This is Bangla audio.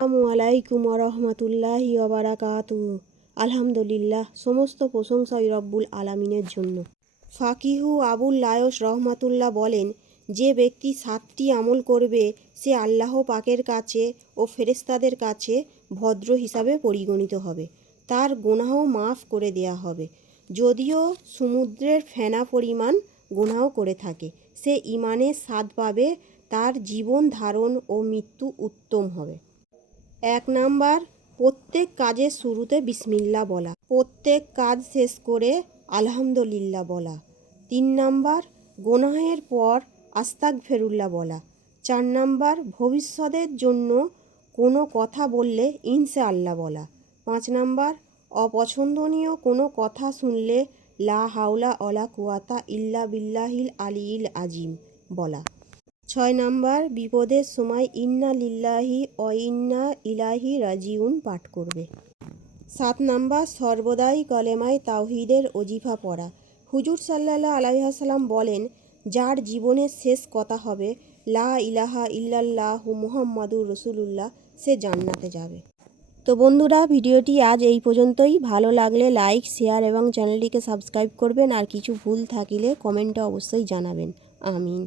আসসালামু আলাইকুম রহমতুল্লাহি ওবারাকাতুহু। আলহামদুলিল্লাহ, সমস্ত প্রশংসা রব্বুল আলামিনের জন্য। ফাকিহু আবুল লায়স রহমাতুল্লাহ বলেন, যে ব্যক্তি 7টি আমল করবে সে আল্লাহ পাকের কাছে ও ফেরেশতাদের কাছে ভদ্র হিসাবে পরিগণিত হবে। তার গুনাহ মাফ করে দেয়া হবে, যদিও সমুদ্রের ফেনা পরিমাণ গুনাহ করে থাকে। সে ঈমানের স্বাদ পাবে, তার জীবন ধারণ ও মৃত্যু উত্তম হবে। 1 নাম্বার, প্রত্যেক কাজের শুরুতে বিসমিল্লাহ বলা, প্রত্যেক কাজ শেষ করে আলহামদুলিল্লাহ বলা। 3 নাম্বার, গুনাহের পর আস্তাগফিরুল্লাহ বলা। 4 নাম্বার, ভবিষ্যতের জন্য কোনো কথা বললে ইনশাআল্লাহ বলা। 5 নাম্বার, অপছন্দনীয় কোনো কথা শুনলে লা হাওলা ওয়ালা কুওয়াতা ইল্লা বিল্লাহিল আলিয়্যিল আযীম বলা। 6 নাম্বার, বিপদের সময় ইন্না লিল্লাহি ওয়া ইন্না ইলাইহি রাজিউন পাঠ করবে। 7 নাম্বার, সর্বদাই কলেমায়ে তাওহীদের ওজিফা পড়া। হুজুর সাল্লাল্লাহু আলাইহি ওয়াসাল্লাম বলেন, যার জীবনের শেষ কথা হবে লা ইলাহা ইল্লাল্লাহু মুহাম্মাদুর রাসূলুল্লাহ, সে জান্নাতে যাবে। তো বন্ধুরা, ভিডিওটি আজ এই পর্যন্তই। ভালো লাগলে লাইক, শেয়ার এবং চ্যানেলটিকে সাবস্ক্রাইব করবেন। আর কিছু ভুল থাকিলে কমেন্টে অবশ্যই জানাবেন। আমিন।